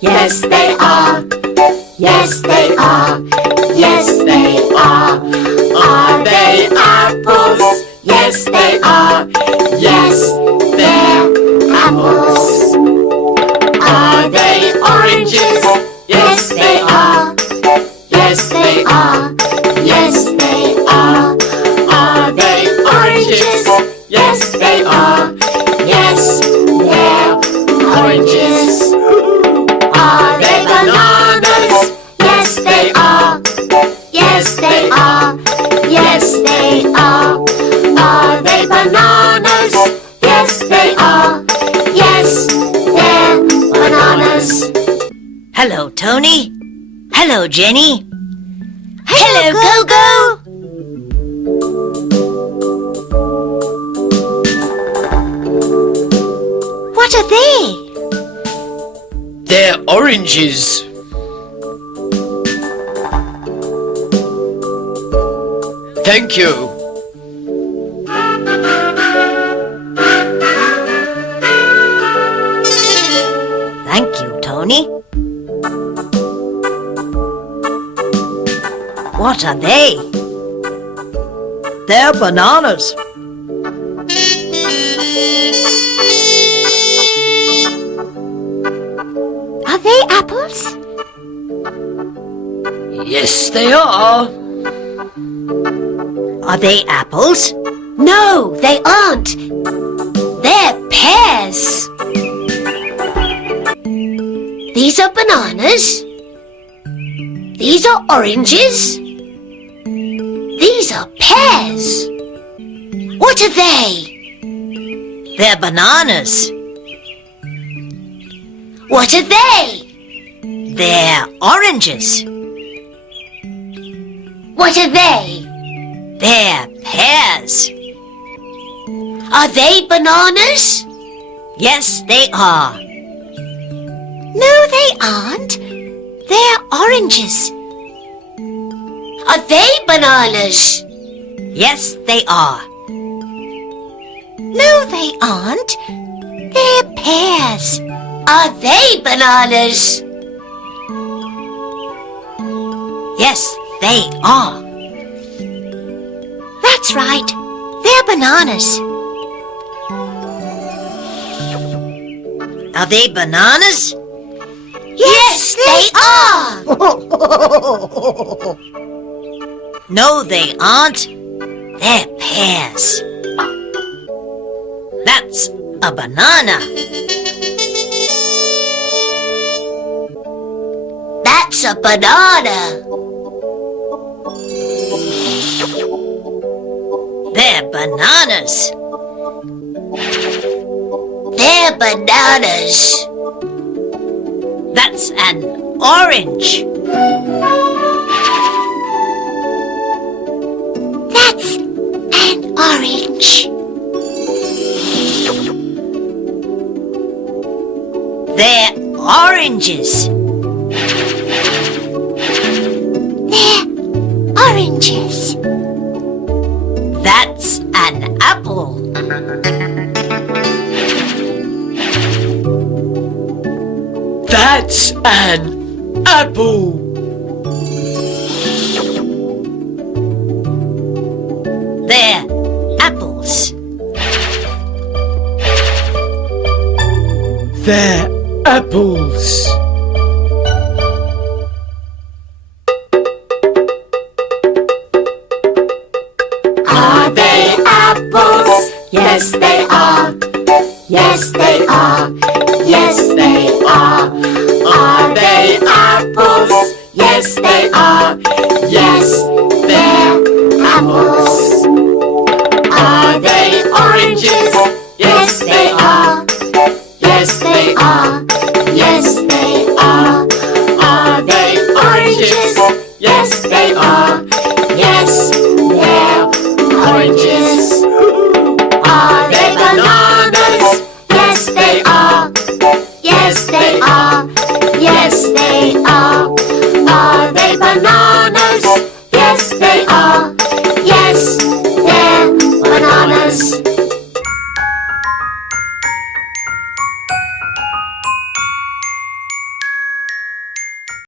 Yes, they are. Yes, they are. Yes, they are. Are they apples? Yes, they are. Yes, they're apples. Are they oranges? Yes, they are. Yes, they are. Yes, they are. Are they oranges? Yes, they are. Yes, they're oranges. Are they bananas? Yes, they are. Yes, they are. Yes, they are. Are they bananas? Yes, they are. Yes, they're bananas. Hello, Tony. Hello, Jenny. Hello, Gogo. What are they? They're oranges. Thank you. Thank you, Tony. What are they? They're bananas. Are they apples? Yes, they are. Are they apples? No, they aren't. They're pears. These are bananas. These are oranges. These are pears. What are they? They're bananas. What are they? They're oranges. What are they? They're pears. Are they bananas? Yes, they are. No, they aren't. They're oranges. Are they bananas? Yes, they are. No, they aren't. They're pears. Are they bananas? Yes, they are. That's right. They're bananas. Are they bananas? Yes, they are. No, they aren't. They're pears. That's a banana. That's a banana. They're bananas. They're bananas. That's an orange. That's an orange. They're oranges. They're oranges. That's an apple. That's an apple. They're apples. They're apples. Are they apples? Yes, they are. Yes, they are. Yes, they are. Are they apples? Yes, they are. Yes, they're apples. Are they oranges? Yes, they are. Yes, they are. Yes, they are. Are they oranges? Yes, they are. Yes, they're oranges. Are they bananas? Yes, they are. Yes, they are. Yes, they are.